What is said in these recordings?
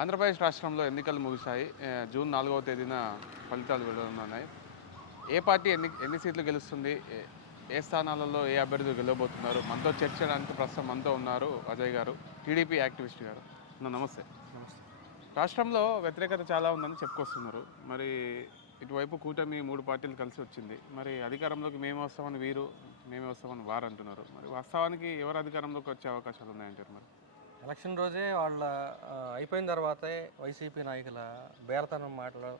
ఆంధ్రప్రదేశ్ రాష్ట్రంలో ఎన్నికలు ముగిశాయి. జూన్ 4వ తేదీన ఫలితాలు వెలువడనున్నాయి. ఏ పార్టీ ఎన్ని సీట్లు గెలుస్తుంది, ఏ స్థానాలలో ఏ అభ్యర్థులు గెలవబోతున్నారు, మనతో చర్చించడానికి ప్రస్తుతం మనతో ఉన్నారు అజయ్ గారు, టీడీపీ యాక్టివిస్ట్ గారు. నమస్తే. నమస్తే. రాష్ట్రంలో వ్యతిరేకత చాలా ఉందని చెప్పుకొస్తున్నారు. మరి ఇటువైపు కూటమి 3 పార్టీలు కలిసి వచ్చింది. మరి అధికారంలోకి మేము వస్తామని వీరు, మేమే వస్తామని వారు అంటున్నారు. మరి వాస్తవానికి ఎవరు అధికారంలోకి వచ్చే అవకాశాలు ఉన్నాయంటారు? మరి ఎలక్షన్ రోజే వాళ్ళ అయిపోయిన తర్వాతే వైసీపీ నాయకుల బేరతనం మాటలు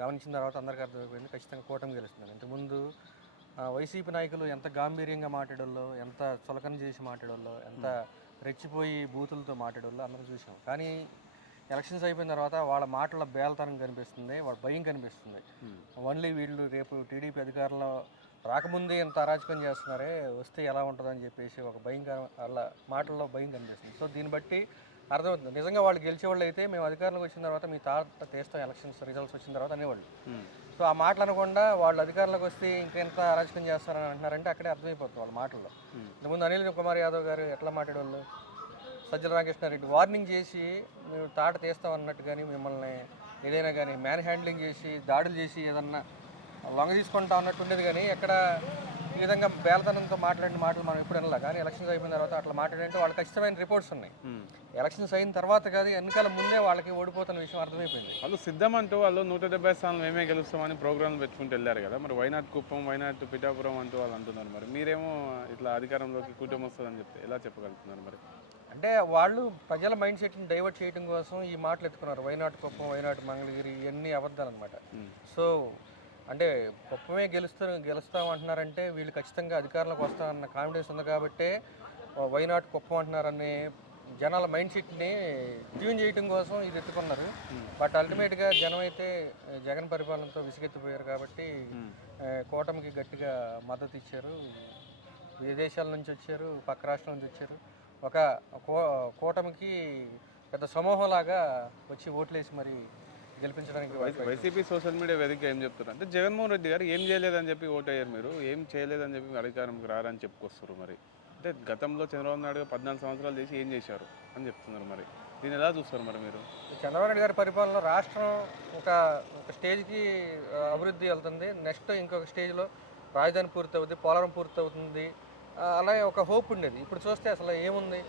గమనించిన తర్వాత అందరికీ అర్థమైపోయింది ఖచ్చితంగా కూటమి గెలుస్తుంది. ఇంతకుముందు వైసీపీ నాయకులు ఎంత గాంభీర్యంగా మాట్లాడోళ్ళో, ఎంత చులకన చేసి మాట్లాడోళ్ళో, ఎంత రెచ్చిపోయి బూతులతో మాట్లాడోళ్ళో అందరం చూసాం. కానీ ఎలక్షన్స్ అయిపోయిన తర్వాత వాళ్ళ మాటల బేలతనం కనిపిస్తుంది, వాళ్ళ భయం కనిపిస్తుంది. ఓన్లీ వీళ్ళు రేపు టీడీపీ అధికారంలో రాకముందే ఎంత అరాచకం చేస్తున్నారే, వస్తే ఎలా ఉంటుందని చెప్పేసి ఒక భయం, వాళ్ళ మాటల్లో భయం కనిపిస్తుంది. సో దీన్ని బట్టి అర్థమవుతుంది నిజంగా వాళ్ళు గెలిచేవాళ్ళు అయితే మేము అధికారంలోకి వచ్చిన తర్వాత మీ తాత తీస్తాం ఎలక్షన్స్ రిజల్ట్స్ వచ్చిన తర్వాత అనేవాళ్ళు. సో ఆ మాటలు అనకుండా వాళ్ళు అధికారంలోకి వస్తే ఇంకెంత అరాచకం చేస్తారని అంటున్నారంటే అక్కడే అర్థమైపోతుంది వాళ్ళ మాటల్లో. ఇంతకుముందు అనిల్ కుమార్ యాదవ్ గారు ఎట్లా మాట్లాడేవాళ్ళు, సజ్జల రామకృష్ణారెడ్డి వార్నింగ్ చేసి మేము తాట తీస్తాం అన్నట్టు, కానీ మిమ్మల్ని ఏదైనా కానీ మ్యాన్ హ్యాండ్లింగ్ చేసి దాడులు చేసి ఏదన్నా లొంగ తీసుకుంటా అన్నట్టు ఉండేది. కానీ ఎక్కడ ఈ విధంగా బేలతనంతో మాట్లాడిన మాటలు మనం ఎప్పుడు వినలా. కానీ ఎలక్షన్స్ అయిపోయిన తర్వాత అట్లా మాట్లాడంటే వాళ్ళకి ఖచ్చితమైన రిపోర్ట్స్ ఉన్నాయి. ఎలక్షన్స్ అయిన తర్వాత కాదు, ఎన్నికల ముందే వాళ్ళకి ఓడిపోతున్న విషయం అర్థమైపోయింది. వాళ్ళు సిద్ధమంటూ వాళ్ళు 170 స్థానాలు మేమే గెలుస్తామని ప్రోగ్రాంలు పెట్టుకుంటూ వెళ్ళారు కదా. మరి వైనాడ్ కుప్పం, వైనాడ్ పిఠాపురం అంటూ వాళ్ళు అంటున్నారు. మరి మీరేమో ఇట్లా అధికారంలోకి కూటమి వస్తుందని చెప్తే ఎలా చెప్పగలుగుతున్నారు? మరి అంటే వాళ్ళు ప్రజల మైండ్ సెట్ని డైవర్ట్ చేయడం కోసం ఈ మాటలు ఎత్తుకున్నారు. వైనాట్ కుప్పం, వైనాట్ మంగళగిరి, ఇవన్నీ అబద్ధాలు అనమాట. సో అంటే కుప్పమే గెలుస్తాం అంటున్నారంటే వీళ్ళు ఖచ్చితంగా అధికారంలోకి వస్తామన్న కాన్ఫిడెన్స్ ఉంది కాబట్టే వైనాట్ కుప్పం అంటున్నారని జనాల మైండ్ సెట్ని ట్యూన్ చేయడం కోసం ఇది ఎత్తుకున్నారు. బట్ అల్టిమేట్గా జనం అయితే జగన్ పరిపాలనతో విసిగెత్తిపోయారు కాబట్టి కూటమికి గట్టిగా మద్దతు ఇచ్చారు. విదేశాల నుంచి వచ్చారు, పక్క రాష్ట్రాల నుంచి వచ్చారు. ఒక కూటమికి పెద్ద సమూహంలాగా వచ్చి ఓట్లేసి మరి గెలిపించడానికి. వైసీపీ సోషల్ మీడియా వేదిక ఏం చెప్తున్నారు అంటే జగన్మోహన్ రెడ్డి గారు ఏం చేయలేదని చెప్పి ఓటయ్యారు, మీరు ఏం చేయలేదని చెప్పి అధికారంకి రారని చెప్పుకొస్తారు. మరి అంటే గతంలో చంద్రబాబు నాయుడు 14 సంవత్సరాలు చేసి ఏం చేశారు అని చెప్తున్నారు. మరి దీన్ని ఎలా చూస్తారు? మరి మీరు చంద్రబాబు నాయుడు గారి పరిపాలనలో రాష్ట్రం ఒక స్టేజ్కి అభివృద్ధి వెళ్తుంది, నెక్స్ట్ ఇంకొక స్టేజ్లో రాజధాని పూర్తి అవుతుంది, పోలవరం పూర్తి అవుతుంది, అలాగే ఒక హోప్ ఉండేది. ఇప్పుడు చూస్తే అసలు ఏముంది,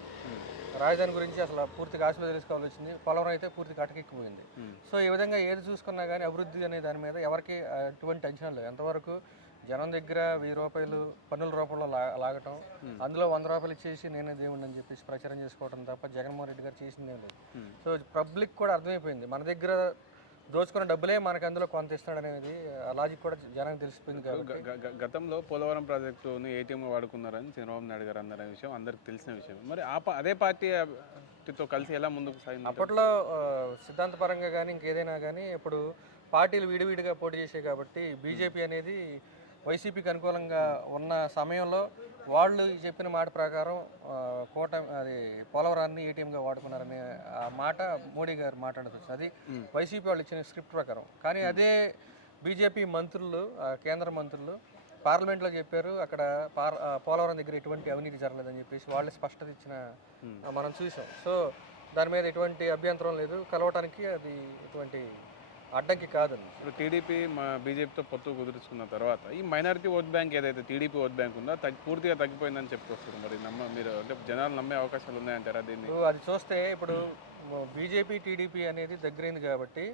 రాజధాని గురించి అసలు పూర్తిగా ఆశలు తెలుసుకోవాల్సి వచ్చింది, పోలవరం అయితే పూర్తిగా అటకెక్కిపోయింది. సో ఈ విధంగా ఏది చూసుకున్నా కానీ అభివృద్ధి అనే దాని మీద ఎవరికి ఎటువంటి అంచనా లేదు. ఎంతవరకు జనం దగ్గర 1000 రూపాయలు పన్నుల రూపంలో లాగటం, అందులో 100 రూపాయలు ఇచ్చేసి నేనే దేవుడిని అని చెప్పేసి ప్రచారం చేసుకోవడం తప్ప జగన్మోహన్ రెడ్డి గారు చేసిందేం లేదు. సో పబ్లిక్ కూడా అర్థమైపోయింది, మన దగ్గర దోచుకున్న డబ్బులే మనకు అందులో కొంత ఇస్తాడు అనేది లాజిక్ కూడా జనానికి తెలిసిపోయింది. గతంలో పోలవరం ప్రాజెక్టుని ఏటీఎం వాడుకున్నారని చంద్రబాబు నాయుడు గారు అన్న విషయం అందరికి తెలిసిన విషయం. మరి అదే పార్టీతో కలిసి ఎలా ముందుకు సాగింది? అప్పట్లో సిద్ధాంతపరంగా కానీ ఇంకేదైనా కానీ ఇప్పుడు పార్టీలు విడివిడిగా పోటీ చేసాయి కాబట్టి బీజేపీ అనేది వైసీపీకి అనుకూలంగా ఉన్న సమయంలో వాళ్ళు చెప్పిన మాట ప్రకారం అది పోలవరాన్ని ఏటీఎంగా వాడుకున్నారనే ఆ మాట మోడీ గారు మాట్లాడుతూ అది వైసీపీ వాళ్ళు ఇచ్చిన స్క్రిప్ట్ ప్రకారం. కానీ అదే బీజేపీ మంత్రులు, కేంద్ర మంత్రులు పార్లమెంట్లో చెప్పారు అక్కడ పోలవరం దగ్గర ఎటువంటి అవినీతి జరగలేదని చెప్పేసి వాళ్ళు స్పష్టత ఇచ్చిన మనం చూసాం. సో దాని మీద ఎటువంటి అభ్యంతరం లేదు, కలవటానికి అది ఎటువంటి అడ్డంకి కాదండి. ఇప్పుడు టీడీపీ బీజేపీతో పొత్తు కుదుర్చుకున్న తర్వాత ఈ మైనారిటీ ఓట్ బ్యాంక్ ఏదైతే టీడీపీ ఓట్ బ్యాంక్ ఉందో పూర్తిగా తగ్గిపోయిందని చెప్పుకొస్తారు. మరి మీరు అంటే జనాలు నమ్మే అవకాశాలు ఉన్నాయంటారా దీన్ని? అది చూస్తే ఇప్పుడు బీజేపీ టీడీపీ అనేది దగ్గరైంది కాబట్టి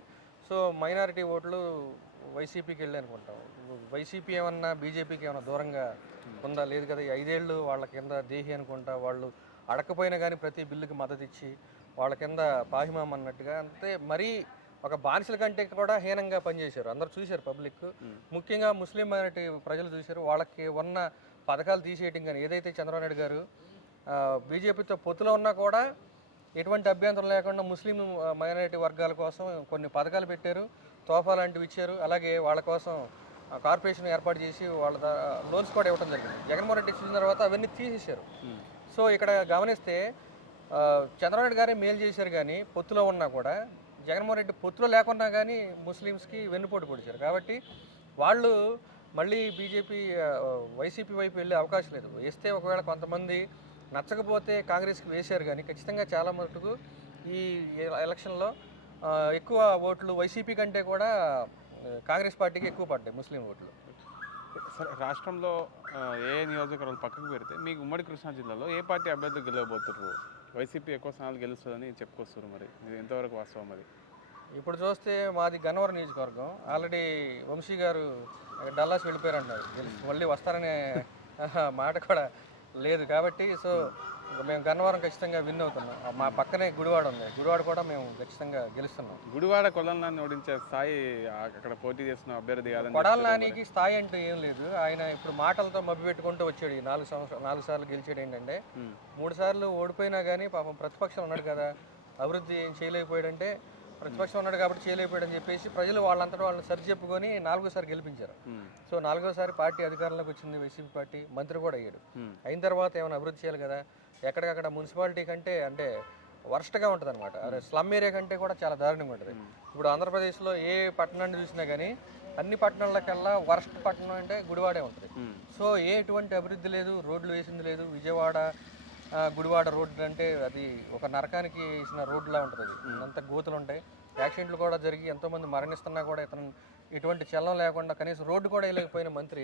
సో మైనారిటీ ఓట్లు వైసీపీకి వెళ్ళి అనుకుంటాం. వైసీపీ ఏమన్నా బీజేపీకి ఏమన్నా దూరంగా ఉందా? లేదు కదా. 5 ఏళ్ళు వాళ్ళ కింద దేహి అనుకుంటా వాళ్ళు అడకపోయినా కానీ ప్రతి బిల్లుకి మద్దతు ఇచ్చి వాళ్ళ కింద పాహిమాం అన్నట్టుగా, అంతే మరీ ఒక బానిసల కంటే కూడా హీనంగా పనిచేశారు. అందరూ చూశారు, పబ్లిక్ ముఖ్యంగా ముస్లిం మైనారిటీ ప్రజలు చూశారు. వాళ్ళకి ఉన్న పథకాలు తీసేయటం కానీ ఏదైతే చంద్రబాబు నాయుడు గారు బీజేపీతో పొత్తులో ఉన్నా కూడా ఎటువంటి అభ్యంతరం లేకుండా ముస్లిం మైనారిటీ వర్గాల కోసం కొన్ని పథకాలు పెట్టారు, తోఫా లాంటివి ఇచ్చారు. అలాగే వాళ్ళ కోసం కార్పొరేషన్ ఏర్పాటు చేసి వాళ్ళ లోన్స్ కూడా ఇవ్వడం జరిగింది. జగన్మోహన్ రెడ్డి చూసిన తర్వాత అవన్నీ తీసేశారు. సో ఇక్కడ గమనిస్తే చంద్రబాబు నాయుడు గారే మేలు చేశారు, కానీ పొత్తులో ఉన్నా కూడా జగన్మోహన్ రెడ్డి పొత్తులో లేకున్నా కానీ ముస్లిమ్స్కి వెన్నుపోటు పొడిచారు. కాబట్టి వాళ్ళు మళ్ళీ బీజేపీ వైసీపీ వైపు వెళ్ళే అవకాశం లేదు. వేస్తే ఒకవేళ కొంతమంది నచ్చకపోతే కాంగ్రెస్కి వేశారు, కానీ ఖచ్చితంగా చాలా మటుకు ఈ ఎలక్షన్లో ఎక్కువ ఓట్లు వైసీపీ కంటే కూడా కాంగ్రెస్ పార్టీకి ఎక్కువ పడ్డాయి ముస్లిం ఓట్లు. సరే, రాష్ట్రంలో ఏ నియోజకవర్గాలు పక్కకు పెడితే మీకు ఉమ్మడి కృష్ణా జిల్లాలో ఏ పార్టీ అభ్యర్థి గెలవబోతున్నారు? వైసీపీ ఎక్కువ స్థానాలు గెలుస్తుందని చెప్పుకొస్తారు, మరి ఇది ఎంతవరకు వాస్తవం? అది ఇప్పుడు చూస్తే మాది గన్నవరం నియోజకవర్గం. ఆల్రెడీ వంశీ గారు డల్లాస్ వెళ్ళిపోయారు అంటారు, మళ్ళీ వస్తారనే మాట కూడా లేదు. కాబట్టి సో మేము గన్నవరం ఖచ్చితంగా విన్ అవుతున్నాం. మా పక్కనే గుడివాడ ఉంది, గుడివాడ కూడా మేము ఖచ్చితంగా గెలుస్తున్నాం. గుడివాడ కొడాలని ఓడించే స్థాయి అక్కడ పోటీ చేస్తున్న అభ్యర్థి కాదని కొడాలి నానికి స్థాయి అంటూ ఏం లేదు. ఆయన ఇప్పుడు మాటలతో మభ్య పెట్టుకుంటూ వచ్చాడు. ఈ 4 సార్లు గెలిచాడు. ఏంటంటే 3 సార్లు ఓడిపోయినా కానీ పాపం ప్రతిపక్షం ఉన్నాడు కదా, అభివృద్ధి ఏం చేయలేకపోయాడంటే ప్రతిపక్షం ఉన్నాడు కాబట్టి చేయలేకపోయాడు అని చెప్పేసి ప్రజలు వాళ్ళంతటా వాళ్ళని సరి చెప్పుకొని 4సారి గెలిపించారు. సో 4సారి పార్టీ అధికారంలోకి వచ్చింది వైసీపీ పార్టీ, మంత్రి కూడా అయ్యాడు. అయిన తర్వాత ఏమైనా అభివృద్ధి చేయాలి కదా. ఎక్కడికక్కడ మున్సిపాలిటీ కంటే అంటే వర్స్ట్గా ఉంటుంది అనమాట. అదే స్లమ్ ఏరియా కంటే కూడా చాలా దారుణంగా ఉంటుంది. ఇప్పుడు ఆంధ్రప్రదేశ్లో ఏ పట్టణాన్ని చూసినా కానీ అన్ని పట్టణాలకల్లా వర్స్ట్ పట్టణం అంటే గుడివాడే ఉంటుంది. సో ఎటువంటి అభివృద్ధి లేదు, రోడ్లు వేసింది లేదు. విజయవాడ గుడివాడ రోడ్డు అంటే అది ఒక నరకానికి వేసిన రోడ్లా ఉంటుంది. అది అంత గోతులు ఉంటాయి. యాక్సిడెంట్లు కూడా జరిగి ఎంతోమంది మరణిస్తున్నా కూడా ఇతను ఎటువంటి చలనం లేకుండా కనీసం రోడ్డు కూడా వేయలేకపోయిన మంత్రి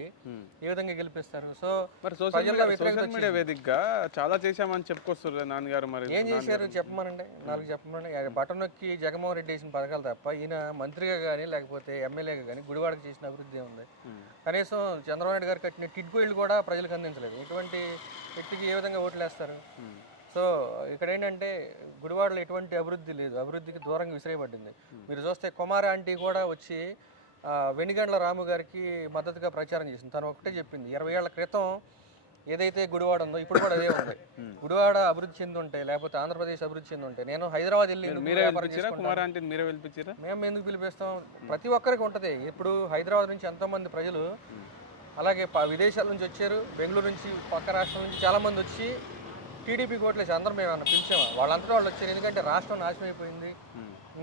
ఏ విధంగా గెలిపిస్తారు? సో మరి సోషల్ మీడియా వేదికగా చాలా చేశామని చెప్పుకొస్తారు నాన్నగారు. మరి ఏం చేశారు చెప్పమనండి, 4 చెప్పమనండి. బటన్ నొక్కి జగన్మోహన్ రెడ్డి వేసిన పథకాలు తప్ప ఈయన మంత్రిగా కానీ లేకపోతే ఎమ్మెల్యేగా కానీ గుడివాడకి చేసిన అభివృద్ధి ఉంది? కనీసం చంద్రబాబు నాయుడు గారు కట్టిన టిడ్కో ఇళ్ళు కూడా ప్రజలకు అందించలేదు. ఇటువంటి వ్యక్తికి ఏ విధంగా ఓట్లు వేస్తారు? సో ఇక్కడ ఏంటంటే గుడివాడలో ఎటువంటి అభివృద్ధి లేదు, అభివృద్ధికి దూరంగా విసిరేయబడింది. మీరు చూస్తే కుమార్ ఆంటీ కూడా వచ్చి వెనిగండ్ల రాము గారికి మద్దతుగా ప్రచారం చేసింది. తను ఒకటే చెప్పింది, 20 ఏళ్ల క్రితం ఏదైతే గుడివాడ ఉందో ఇప్పుడు కూడా అదే ఉంది. గుడివాడ అభివృద్ధి చెంది ఉంటే లేకపోతే ఆంధ్రప్రదేశ్ అభివృద్ధి చెంది ఉంటే నేను హైదరాబాద్ వెళ్ళి మేము ఎందుకు పిలిపిస్తాం? ప్రతి ఒక్కరికి ఉంటుంది. ఇప్పుడు హైదరాబాద్ నుంచి ఎంతోమంది ప్రజలు అలాగే విదేశాల నుంచి వచ్చారు, బెంగళూరు నుంచి పక్క రాష్ట్రం నుంచి చాలామంది వచ్చి టీడీపీ ఓట్లేసి అందరూ మేము అన్న పిలిచాము. వాళ్ళంతటా వాళ్ళు వచ్చారు. ఎందుకంటే రాష్ట్రం నాశనం అయిపోయింది.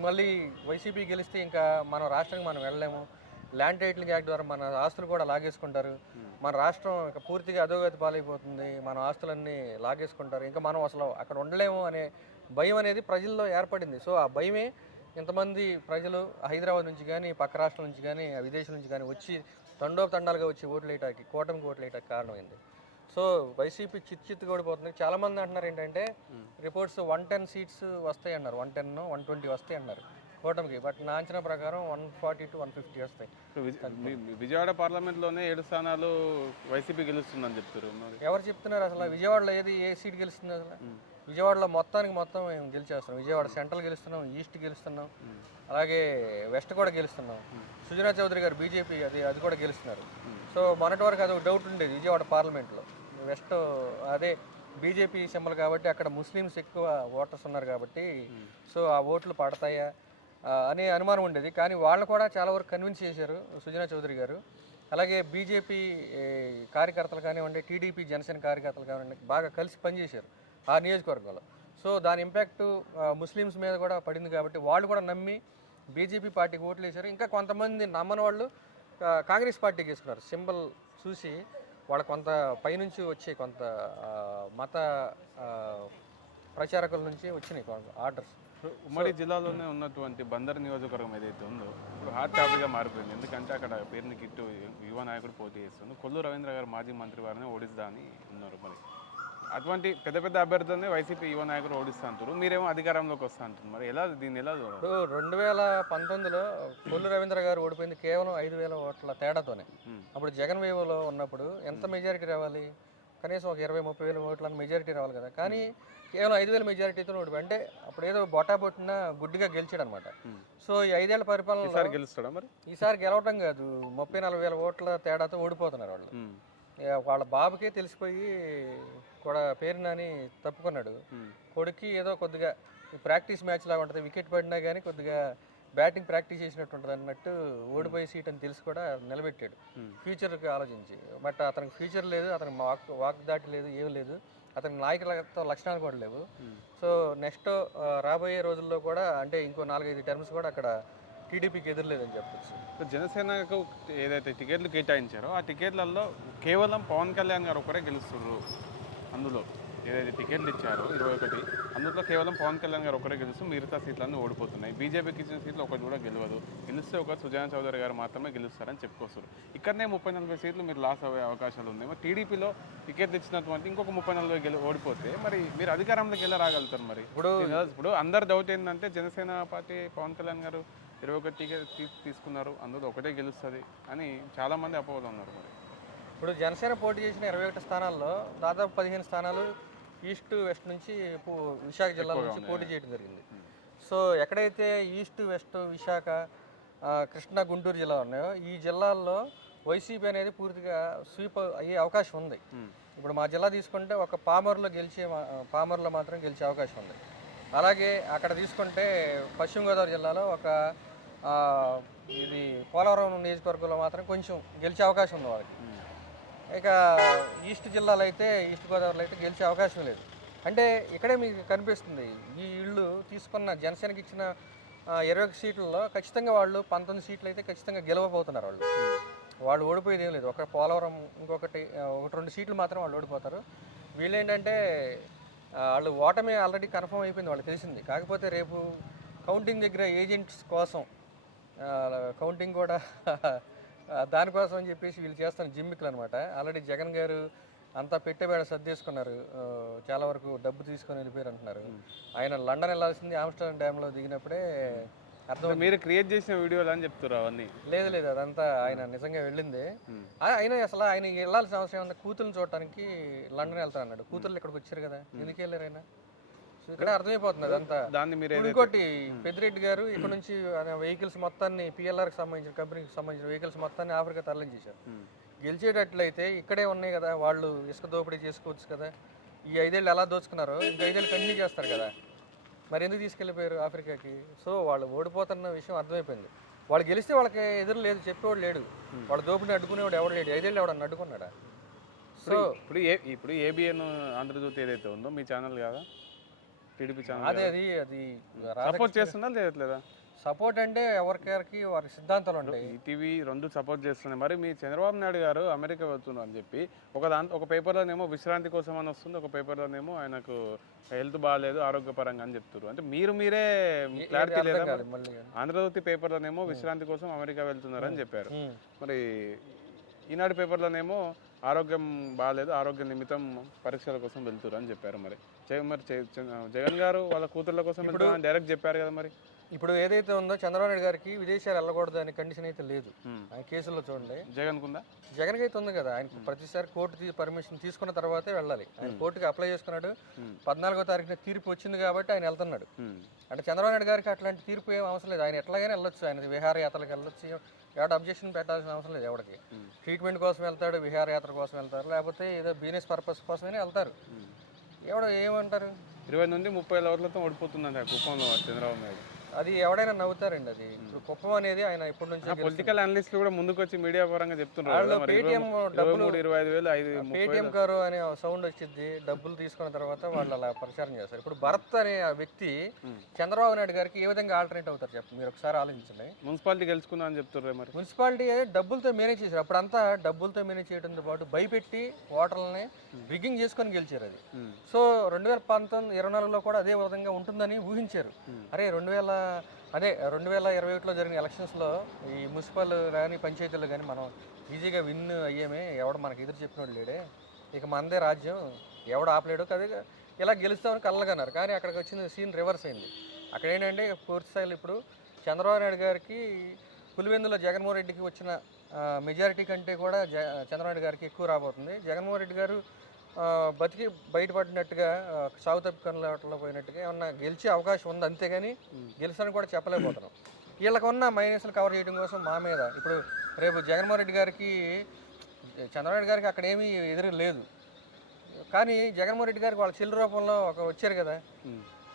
మళ్ళీ వైసీపీ గెలిస్తే ఇంకా మన రాష్ట్రానికి మనం వెళ్ళలేము. ల్యాండ్ టైటిలింగ్ యాక్ట్ ద్వారా మన ఆస్తులు కూడా లాగేసుకుంటారు. మన రాష్ట్రం ఇంకా పూర్తిగా అధోగతి పాలైపోతుంది. మన ఆస్తులన్నీ లాగేసుకుంటారు. ఇంకా మనం అసలు అక్కడ ఉండలేము అనే భయం అనేది ప్రజల్లో ఏర్పడింది. సో ఆ భయమే ఇంతమంది ప్రజలు హైదరాబాద్ నుంచి కానీ పక్క రాష్ట్రం నుంచి కానీ విదేశం నుంచి కానీ వచ్చి తండోపతండాలుగా వచ్చి ఓట్లు వేయటానికి కూటమికి ఓట్లు వేయటానికి కారణమైంది. సో వైసీపీ చిత్తు ఓడిపోతుంది. చాలామంది అంటున్నారు ఏంటంటే రిపోర్ట్స్ 110 సీట్స్ వస్తాయి అన్నారు, 110 120 వస్తాయి అన్నారు కూటమికి. బట్ నా అంచనా ప్రకారం 140 to 150 వస్తాయి. విజయవాడ పార్లమెంట్లోనే 7 స్థానాలు వైసీపీ గెలుస్తుందని చెప్తారు. ఎవరు చెప్తున్నారు? అసలు విజయవాడలో ఏ సీట్ గెలుస్తుంది? అసలు విజయవాడలో మొత్తం మేము గెలిచేస్తున్నాం. విజయవాడ సెంట్రల్ గెలుస్తున్నాం, ఈస్ట్ గెలుస్తున్నాం, అలాగే వెస్ట్ కూడా గెలుస్తున్నాం. సుజనా చౌదరి గారు బీజేపీ అది కూడా గెలుస్తున్నారు. సో మొన్నటి వరకు అది ఒక డౌట్ ఉండేది విజయవాడ పార్లమెంట్లో. వెస్ట్ అదే బీజేపీ సింబల్ కాబట్టి అక్కడ ముస్లిమ్స్ ఎక్కువ ఓటర్స్ ఉన్నారు కాబట్టి సో ఆ ఓట్లు పడతాయా అనే అనుమానం ఉండేది. కానీ వాళ్ళు కూడా చాలా వరకు కన్విన్స్ చేశారు సుజనా చౌదరి గారు. అలాగే బీజేపీ కార్యకర్తలు కానివ్వండి, టీడీపీ జనసేన కార్యకర్తలు కానివ్వండి బాగా కలిసి పనిచేశారు ఆ నియోజకవర్గంలో. సో దాని ఇంపాక్ట్ ముస్లిమ్స్ మీద కూడా పడింది కాబట్టి వాళ్ళు కూడా నమ్మి బీజేపీ పార్టీకి ఓట్లు వేశారు. ఇంకా కొంతమంది నమ్మని వాళ్ళు కాంగ్రెస్ పార్టీకి వేసుకున్నారు. సింబల్ చూసి వాళ్ళ కొంత పైనుంచి వచ్చే కొంత మత ప్రచారకుల నుంచి వచ్చినాయి ఆర్డర్స్. ఉమ్మడి జిల్లాలోనే ఉన్నటువంటి బందర్ నియోజకవర్గం ఏదైతే ఉందో ఇప్పుడు హాట్ టాపిక్గా మారిపోయింది. ఎందుకంటే అక్కడ పేరుని కిట్టు యువ నాయకుడు పోటీ చేస్తుంది. కొల్లు రవీంద్ర గారు మాజీ మంత్రి వారిని ఓడిస్తా అని ఉన్నారు. మరి అటువంటి పెద్ద పెద్ద అభ్యర్థులని వైసీపీ యువ నాయకులు ఓడిస్తూ అంటారు, మీరేమో అధికారంలోకి వస్తూ అంటారు. మరి దీన్ని ఎలా చూడాలి? 2019లో కొల్లు రవీంద్ర గారు ఓడిపోయింది కేవలం 5,000 ఓట్ల తేడాతోనే. అప్పుడు జగన్ వేవ్లో ఉన్నప్పుడు ఎంత మెజారిటీ రావాలి? కనీసం ఒక 20-30 వేల ఓట్లను మెజారిటీ రావాలి కదా. కానీ కేవలం 5,000 మెజారిటీతో ఓడిపోయి అంటే అప్పుడు ఏదో బొట్టాబొట్టిన గుడ్డిగా గెలిచాడు అనమాట. సో ఈ 5 ఏళ్ల పరిపాలన గెలుస్తాడా? మరి ఈసారి గెలవటం కాదు, 30-40 వేల ఓట్ల తేడాతో ఓడిపోతున్నారు వాళ్ళు. వాళ్ళ బాబుకే తెలిసిపోయి కూడా పేరు నాని తప్పుకున్నాడు. కొడుక్కి ఏదో కొద్దిగా ప్రాక్టీస్ మ్యాచ్ లాగా ఉంటుంది, వికెట్ పడినా కానీ కొద్దిగా బ్యాటింగ్ ప్రాక్టీస్ చేసినట్టు ఉంటుంది అన్నట్టు ఓడిపోయే సీట్ అని తెలిసి కూడా నిలబెట్టాడు ఫ్యూచర్కి ఆలోచించి. బట్ అతనికి ఫ్యూచర్ లేదు, అతనికి వాక్ దాటి లేదు, ఏం లేదు, అతనికి నాయకులతో లక్షణాలు కూడా లేవు. సో నెక్స్ట్ రాబోయే రోజుల్లో కూడా అంటే ఇంకో 4-5 టర్మ్స్ కూడా అక్కడ టీడీపీకి ఎదురులేదని చెప్పచ్చు. జనసేనకు ఏదైతే టికెట్లు కేటాయించారో ఆ టికెట్లలో కేవలం పవన్ కళ్యాణ్ గారు ఒకరే గెలుస్తున్నారు. అందులో ఏదైతే టికెట్లు ఇచ్చారో 21, అందులో కేవలం పవన్ కళ్యాణ్ గారు ఒకటే గెలుస్తూ మిగతా సీట్లన్నీ ఓడిపోతున్నాయి. బీజేపీకి ఇచ్చిన సీట్లు ఒకటి కూడా గెలవదు. గెలిస్తే ఒక సుజనా చౌదరి గారు మాత్రమే గెలుస్తారని చెప్పుకొస్తారు. ఇక్కడనే 30-40 సీట్లు మీరు లాస్ అయ్యే అవకాశాలు ఉన్నాయి. మరి టీడీపీలో టికెట్లు ఇచ్చినటువంటి ఇంకొక 30-40 ఓడిపోతే మరి మీరు అధికారంలోకి ఎలా రాగలుగుతారు? మరి ఇప్పుడు అందరు డౌట్ ఏంటంటే జనసేన పార్టీ పవన్ కళ్యాణ్ గారు 21 టికెట్ తీసుకున్నారు, అందులో ఒకటే గెలుస్తుంది అని చాలామంది అపోహలు ఉన్నారు. మరి ఇప్పుడు జనసేన పోటీ చేసిన 21 స్థానాల్లో దాదాపు 15 స్థానాలు ఈస్ట్ వెస్ట్ నుంచి విశాఖ జిల్లా నుంచి పోటీ చేయడం జరిగింది. సో ఎక్కడైతే ఈస్ట్ వెస్ట్ విశాఖ కృష్ణా గుంటూరు జిల్లా ఉన్నాయో ఈ జిల్లాల్లో వైసీపీ అనేది పూర్తిగా స్వీప్ అయ్యే అవకాశం ఉంది. ఇప్పుడు మా జిల్లా తీసుకుంటే ఒక పామర్లో మాత్రం గెలిచే అవకాశం ఉంది. అలాగే అక్కడ తీసుకుంటే పశ్చిమ గోదావరి జిల్లాలో ఒక ఇది పోలవరం నియోజకవర్గంలో మాత్రం కొంచెం గెలిచే అవకాశం ఉంది వాళ్ళకి. ఇక ఈస్ట్ జిల్లాలో అయితే ఈస్ట్ గోదావరిలో అయితే గెలిచే అవకాశం లేదు. అంటే ఇక్కడే మీకు కనిపిస్తుంది ఈ ఇళ్ళు తీసుకున్న జనసేనకి ఇచ్చిన 21 సీట్లలో ఖచ్చితంగా వాళ్ళు 19 సీట్లు అయితే ఖచ్చితంగా గెలవబోతున్నారు. వాళ్ళు ఓడిపోయేది ఏం లేదు. ఒక పోలవరం ఇంకొకటి 1-2 సీట్లు మాత్రం వాళ్ళు ఓడిపోతారు. వీళ్ళు ఏంటంటే వాళ్ళు ఓటమి ఆల్రెడీ కన్ఫర్మ్ అయిపోయింది, వాళ్ళకి తెలిసింది. కాకపోతే రేపు కౌంటింగ్ దగ్గర ఏజెంట్స్ కోసం కౌంటింగ్ కూడా దానికోసం అని చెప్పేసి వీళ్ళు చేస్తున్న జిమ్మిక్లు అనమాట. ఆల్రెడీ జగన్ గారు అంతా పెట్టేబేడ సర్దేసుకున్నారు, చాలా వరకు డబ్బు తీసుకొని వెళ్ళిపోయారు అంటున్నారు. ఆయన లండన్ వెళ్ళాల్సింది ఆమ్స్టర్డామ్ డ్యామ్లో దిగినప్పుడే అర్థం. మీరు క్రియేట్ చేసిన వీడియోలు అని చెప్తారు అవన్నీ? లేదు, అదంతా ఆయన నిజంగా వెళ్ళింది. అయినా అసలు ఆయన వెళ్ళాల్సిన అవసరం ఏమన్నా, కూతుర్ని చూడటానికి లండన్ వెళ్తాను అన్నాడు. కూతుర్లు ఇక్కడికి వచ్చారు కదా, ఎందుకు వెళ్ళారు ఆయన? ఇక్కడ అర్థమైపోతుంది అదంతా. ఇంకోటి పెద్దిరెడ్డి గారు ఇక్కడ నుంచి వెహికల్స్ మొత్తాన్ని పిఎల్ఆర్కి సంబంధించిన కంపెనీకి సంబంధించిన వెహికల్స్ మొత్తాన్ని ఆఫ్రికా తరలించేశారు. గెలిచేటట్లయితే ఇక్కడే ఉన్నాయి కదా, వాళ్ళు ఇసుక దోపిడీ చేసుకోవచ్చు కదా. ఈ 5 ఏళ్ళు ఎలా దోచుకున్నారో ఇంకా 5 ఏళ్ళు కంటిన్యూ చేస్తారు కదా, మరి ఎందుకు తీసుకెళ్ళిపోయారు ఆఫ్రికాకి? సో వాళ్ళు ఓడిపోతున్న విషయం అర్థమైపోయింది. వాళ్ళు గెలిస్తే వాళ్ళకి ఎదురు లేదు, చెప్పేవాడు లేడు. వాళ్ళ దోపిడిని అడ్డుకునేవాడు ఎవడు లేడు. 5 ఏళ్ళు ఎవడన్నా అడ్డుకున్నాడా? సో ఇప్పుడు ఏబిఎన్ ఆంధ్రజ్యోతి ఏదైతే ఉందో మీ ఛానల్ కాదా, టీడీపీ ఛానల్, అది సపోర్ట్ చేస్తుందా లేదా? సపోర్ట్ అంటే ఎవరికి వారి సిద్ధాంతాలు ఉంటాయి. ఈటీవీ 2 సపోర్ట్ చేస్తున్నాయి. మరి మీ చంద్రబాబు నాయుడు గారు అమెరికా వెళ్తున్నారు అని చెప్పి ఒక పేపర్లోనేమో విశ్రాంతి కోసం అని వస్తుంది, ఒక పేపర్లోనేమో ఆయనకు హెల్త్ బాగాలేదు ఆరోగ్యపరంగా అని చెప్తారు. అంటే మీరే క్లారిటీ లేదా? ఆంధ్రజ్యోతి పేపర్లోనేమో విశ్రాంతి కోసం అమెరికా వెళ్తున్నారు అని చెప్పారు. మరి ఈనాడు పేపర్లోనేమో ఆరోగ్యం బాగాలేదు, ఆరోగ్య నిమిత్తం పరీక్షల కోసం వెళ్తున్నారు అని చెప్పారు. మరి జగన్ గారు వాళ్ళ కూతుర్ల కోసం వెళ్తారని డైరెక్ట్ చెప్పారు కదా. మరి ఇప్పుడు ఏదైతే ఉందో చంద్రబాబు నాయుడు గారికి విదేశాలు వెళ్ళకూడదు అనే కండిషన్ అయితే లేదు. ఆయన కేసుల్లో చూడండి, జగన్కి అయితే ఉంది కదా. ఆయన ప్రతిసారి కోర్టు పర్మిషన్ తీసుకున్న తర్వాతే వెళ్ళాలి. ఆయన కోర్టుకి అప్లై చేసుకున్నాడు. 14వ తారీఖున తీర్పు వచ్చింది కాబట్టి ఆయన వెళ్తున్నాడు. అంటే చంద్రబాబు నాయుడు గారికి అట్లాంటి తీర్పు ఏం అవసరం లేదు. ఆయన ఎట్లాగైనా వెళ్ళొచ్చు, ఆయన విహారయాత్రలకు వెళ్ళొచ్చు, ఎవడ అబ్జెక్షన్ పెట్టాల్సిన అవసరం లేదు. ఎవరికి ట్రీట్మెంట్ కోసం వెళ్తాడు, విహారయాత్ర కోసం వెళ్తారు, లేకపోతే ఏదో బిజినెస్ పర్పస్ కోసమైనా వెళ్తారు. ఎవడో ఏమంటారు 20 నుండి 30 ఓట్లతో ఓడిపోతుందండి కుప్పంలో చంద్రబాబు నాయుడు. అది ఎవడైనా నవ్వుతారండి. అది ఇప్పుడు కుప్పం అనేది ఆయన ఇప్పటి నుంచి పొలిటికల్ అనలిస్టులు కూడా ముందుకు వచ్చి మీడియా పరంగా చెప్తున్నారు. పేటిఎం కారు అనే సౌండ్ వచ్చింది, డబ్బులు తీసుకున్న తర్వాత వాళ్ళు అలా ప్రచారం చేస్తారు. ఇప్పుడు భరత్ అనే వ్యక్తి చంద్రబాబు నాయుడు గారికి ఏ విధంగా ఆల్టర్నేట్ అవుతారు చెప్పండి, మీరు ఒకసారి ఆలోచించండి. మున్సిపాలిటీ గెలుచుకుందా అని చెప్తున్నారు. మరి మున్సిపాలిటీ డబ్బులతో మేనేజ్ చేశారు. అప్పుడంతా డబ్బులతో మేనేజ్ చేయడంతో పాటు భయపెట్టి ఓటర్లని రిగ్గింగ్ చేసుకొని గెలిచారు. అది సో 2024లో కూడా అదే విధంగా ఉంటుందని ఊహించారు. అరే 2021లో జరిగిన ఎలక్షన్స్లో ఈ మున్సిపల్ కానీ పంచాయతీలు కానీ మనం ఈజీగా విన్ అయ్యామే, ఎవడు మనకు ఎదురు చెప్పినోడు లేడే, ఇక మనదే రాజ్యం, ఎవడు ఆపలేడు కదా, ఇలా గెలుస్తామని కళ్ళగన్నారు. కానీ అక్కడికి వచ్చిన సీన్ రివర్స్ అయింది. అక్కడ ఏంటంటే పూర్తి స్థాయిలో ఇప్పుడు చంద్రబాబు నాయుడు గారికి పులివెందులో జగన్మోహన్ రెడ్డికి వచ్చిన మెజారిటీ కంటే కూడా చంద్రబాబు నాయుడు గారికి ఎక్కువ రాబోతుంది. జగన్మోహన్ రెడ్డి గారు బతికి బయటపడినట్టుగా సాగు తప్పుకొనలో పోయినట్టుగా ఏమన్నా గెలిచే అవకాశం ఉంది, అంతేగాని గెలిచాలని కూడా చెప్పలేకపోతున్నాం. వీళ్ళకు ఉన్న మైనస్లు కవర్ చేయడం కోసం మా మీద ఇప్పుడు రేపు జగన్మోహన్ రెడ్డి గారికి చంద్రబాబు నాయుడు గారికి అక్కడ ఏమీ ఎదురు లేదు, కానీ జగన్మోహన్ రెడ్డి గారికి వాళ్ళ చిల్లు రూపంలో వచ్చారు కదా.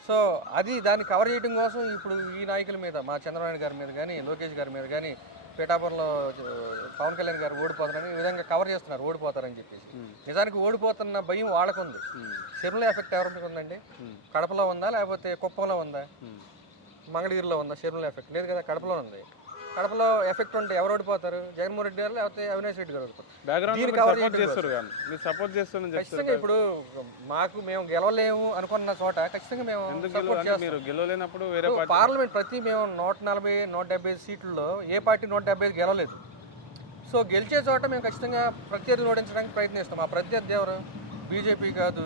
సో అది దాన్ని కవర్ చేయడం కోసం ఇప్పుడు ఈ నాయకుల మీద, మా చంద్రబాబు నాయుడు గారి మీద కానీ లోకేష్ గారి మీద కానీ పిఠాపురంలో పవన్ కళ్యాణ్ గారు ఓడిపోతారని ఈ విధంగా కవర్ చేస్తున్నారు, ఓడిపోతారని చెప్పేసి. నిజానికి ఓడిపోతున్న భయం వాళ్ళకు ఉంది. షర్మిల ఎఫెక్ట్ ఎవరికి ఉందండి? కడపలో ఉందా లేకపోతే కుప్పంలో ఉందా, మంగళగిరిలో ఉందా? షర్మిల ఎఫెక్ట్ లేదు కదా, కడపలో ఉంది. కడపలో ఎఫెక్ట్ ఉంటే ఎవరు ఓడిపోతారు? జగన్మోహన్ రెడ్డి గారు లేకపోతే అవినాష్ రెడ్డి గారు ఓడిపోతారు. బ్యాక్గ్రౌండ్ దీనికి సపోర్ట్ ఎవరు చేస్తారు కానీ మీరు సపోర్ట్ చేస్తారని చెప్తారు. ఖచ్చితంగా ఇప్పుడు మేము గెలవలేము అనుకున్న చోట ఖచ్చితంగా మేము ఎందుకు సపోర్ట్ గెలవాలి? చేస్తాం. మీరు గెలవలేనప్పుడు వేరే పార్టీ పార్లమెంట్ ప్రతి మేము 140, 175 సీట్లలో ఏ పార్టీ 175 గెలవలేదు. సో గెలిచే చోట మేము ఖచ్చితంగా ప్రత్యర్థులు ఓడించడానికి ప్రయత్నిస్తాం. ఆ ప్రత్యర్థి ఎవరు? బీజేపీ కాదు,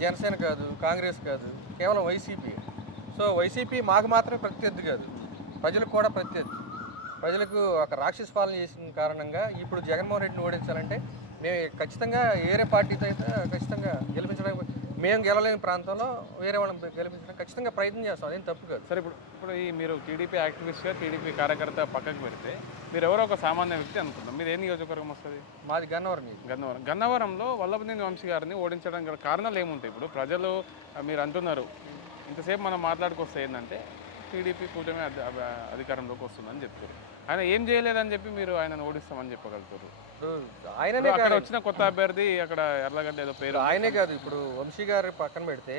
జనసేన కాదు, కాంగ్రెస్ కాదు, కేవలం వైసీపీ. సో వైసీపీ మాకు మాత్రమే ప్రత్యర్థి కాదు, ప్రజలకు కూడా ప్రత్యర్థి. ప్రజలకు ఒక రాక్షస పాలన చేసిన కారణంగా ఇప్పుడు జగన్మోహన్ రెడ్డిని ఓడించాలంటే మేము ఖచ్చితంగా వేరే పార్టీతో అయితే ఖచ్చితంగా గెలిపించడానికి, మేము గెలవలేని ప్రాంతంలో వేరే వాళ్ళని గెలిపించడానికి ఖచ్చితంగా ప్రయత్నం చేస్తాం. అదేం తప్పు కాదు. సరే ఇప్పుడు ఈ మీరు టీడీపీ యాక్టివిస్ట్గా టీడీపీ కార్యకర్త పక్కకు పెడితే మీరు ఎవరో ఒక సామాన్య వ్యక్తి అనుకుందాం. మీరు ఏ నియోజకవర్గం వస్తుంది? మాది గన్నవరం. గన్నవరంలో వల్లభనేని వంశీ గారిని ఓడించడానికి గల కారణాలు ఏముంటాయి? ఇప్పుడు ప్రజలు మీరు అంటున్నారు, ఇంతసేపు మనం మాట్లాడుకొస్తే ఏంటంటే టీడీపీ కూటమి అధికారంలోకి వస్తుందని చెప్తారు. ఆయన ఏం చేయలేదని చెప్పి మీరు ఆయనను ఓడిస్తామని చెప్పగలుగుతారు. ఆయననే అక్కడ వచ్చిన కొత్త అభ్యర్థి అక్కడ ఎర్లగడ్డ ఏదో పేరు ఆయనే కాదు. ఇప్పుడు వంశీ గారి పక్కన పెడితే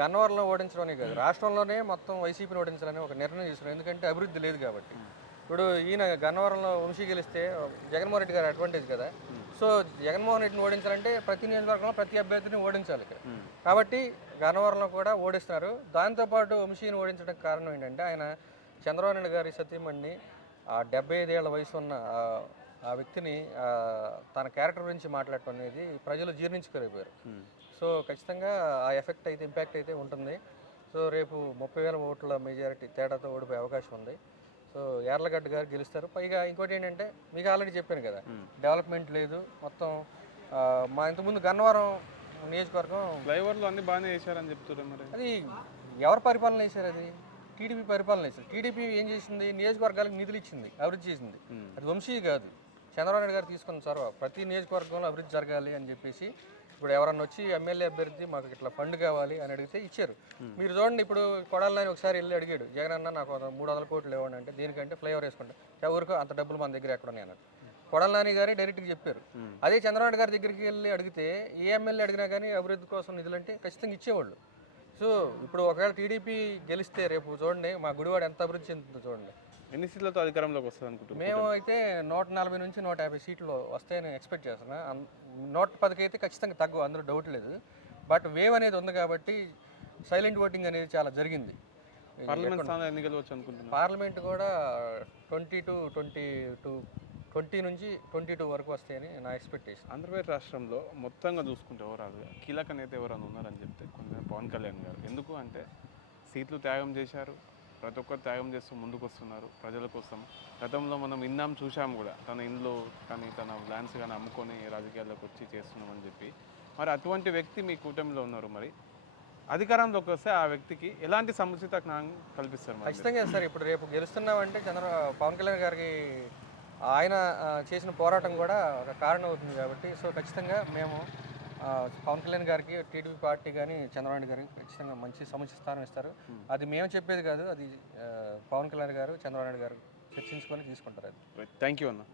గన్నవరంలో ఓడించడమే కాదు, రాష్ట్రంలోనే మొత్తం వైసీపీని ఓడించాలని ఒక నిర్ణయం తీసుకున్నారు. ఎందుకంటే అభివృద్ధి లేదు కాబట్టి. ఇప్పుడు ఈయన గన్నవరంలో వంశీ గెలిస్తే జగన్మోహన్ రెడ్డి గారు అడ్వాంటేజ్ కదా. సో జగన్మోహన్ రెడ్డిని ఓడించాలంటే ప్రతి నియోజకవర్గంలో ప్రతి అభ్యర్థిని ఓడించాలి ఇక్కడ. కాబట్టి గన్నవరంలో కూడా ఓడిస్తున్నారు. దాంతోపాటు వంశీని ఓడించడానికి కారణం ఏంటంటే ఆయన చంద్రబాబు నాయుడు గారి సతీమణిని, ఆ 75 ఏళ్ల వయసు ఉన్న ఆ వ్యక్తిని తన క్యారెక్టర్ గురించి మాట్లాడటం అనేది ప్రజలు జీర్ణించుకోలేకపోయారు. సో ఖచ్చితంగా ఆ ఎఫెక్ట్ అయితే, ఇంపాక్ట్ అయితే ఉంటుంది. సో రేపు 30,000 ఓట్ల మెజారిటీ తేడాతో ఓడిపోయే అవకాశం ఉంది. సో యార్లగడ్డ గారు గెలుస్తారు. పైగా ఇంకోటి ఏంటంటే మీకు ఆల్రెడీ చెప్పాను కదా, డెవలప్మెంట్ లేదు మొత్తం. మా ఇంతకుముందు గన్నవరం నియోజకవర్గం ఫ్లైఓవర్లు అన్ని బాగానే చేశారని చెప్తున్నారు. మరి అది ఎవరు పరిపాలన చేశారు? అది టీడీపీ పరిపాలన చేశారు. టీడీపీ ఏం చేసింది? నియోజకవర్గాలకు నిధులు ఇచ్చింది, అభివృద్ధి చేసింది. అది వంశీ కాదు, చంద్రబాబు నాయుడు గారు తీసుకున్న చొరవ. ప్రతి నియోజకవర్గంలో అభివృద్ధి జరగాలి అని చెప్పేసి ఇప్పుడు ఎవరన్నా వచ్చి ఎమ్మెల్యే అభ్యర్థి మాకు ఇట్లా ఫండ్ కావాలి అని అడిగితే ఇచ్చారు. మీరు చూడండి, ఇప్పుడు కొడాలని ఒకసారి వెళ్ళి అడిగాడు, జగన్ అన్న నాకు 300 కోట్లు ఇవ్వండి అంటే, దేనికంటే ఫ్లైఓవర్ వేసుకుంటే ఎవరికో అంత డబ్బులు మన దగ్గర ఎక్కడ ఉన్నాయి అన్నాడు. కొడాలని గారే డైరెక్ట్గా చెప్పారు. అదే చంద్రబాబు గారి దగ్గరికి వెళ్ళి అడిగితే ఏ ఎమ్మెల్యే అడిగినా కానీ అభివృద్ధి కోసం నిధులంటే ఖచ్చితంగా ఇచ్చేవాళ్ళు. సో ఇప్పుడు ఒకవేళ టీడీపీ గెలిస్తే రేపు చూడండి మా గుడివాడ ఎంత అభివృద్ధి చెందుతుందో చూడండి. ఎన్ని సీట్లతో అధికారంలోకి వస్తుంది అనుకుంటున్నాం? మేము అయితే 140 నుంచి 150 సీట్లు వస్తాయని ఎక్స్పెక్ట్ చేస్తున్నా. 110కి అయితే ఖచ్చితంగా తగ్గు, అందులో డౌట్ లేదు. బట్ వేవ్ అనేది ఉంది కాబట్టి సైలెంట్ ఓటింగ్ అనేది చాలా జరిగింది. పార్లమెంట్ స్థానాలు ఎన్ని గెలవచ్చు అనుకుంటున్నాను? పార్లమెంట్ కూడా 20 నుంచి 22 వరకు వస్తాయని నా ఎక్స్పెక్టేషన్. ఆంధ్రప్రదేశ్ రాష్ట్రంలో మొత్తంగా చూసుకుంటే ఓవరాల్గా కీలక నేత ఎవరైనా ఉన్నారని చెప్తే కొంచెం పవన్ కళ్యాణ్ గారు. ఎందుకు అంటే సీట్లు త్యాగం చేశారు, ప్రతి ఒక్కరు త్యాగం చేస్తూ ముందుకు వస్తున్నారు ప్రజల కోసం. గతంలో మనం విన్నాం, చూసాం కూడా, తన ఇంట్లో కానీ తన ల్యాండ్స్ కానీ అమ్ముకొని రాజకీయాల్లోకి వచ్చి చేస్తున్నామని చెప్పి. మరి అటువంటి వ్యక్తి మీ కూటమిలో ఉన్నారు. మరి అధికారంలోకి వస్తే ఆ వ్యక్తికి ఎలాంటి సముచిత జ్ఞానం కల్పిస్తారు? ఖచ్చితంగా సార్. ఇప్పుడు రేపు గెలుస్తున్నామంటే పవన్ కళ్యాణ్ గారికి ఆయన చేసిన పోరాటం కూడా ఒక కారణం అవుతుంది కాబట్టి. సో ఖచ్చితంగా మేము పవన్ కళ్యాణ్ గారికి, టీడీపీ పార్టీ కానీ చంద్రబాబు గారికి ఖచ్చితంగా మంచి సముచిత స్థానం ఇస్తారు. అది మేము చెప్పేది కాదు, అది పవన్ కళ్యాణ్ గారు, చంద్రబాబు నాయుడు గారు చర్చించుకొని తీసుకుంటారు. అది. థ్యాంక్ యూ అన్న.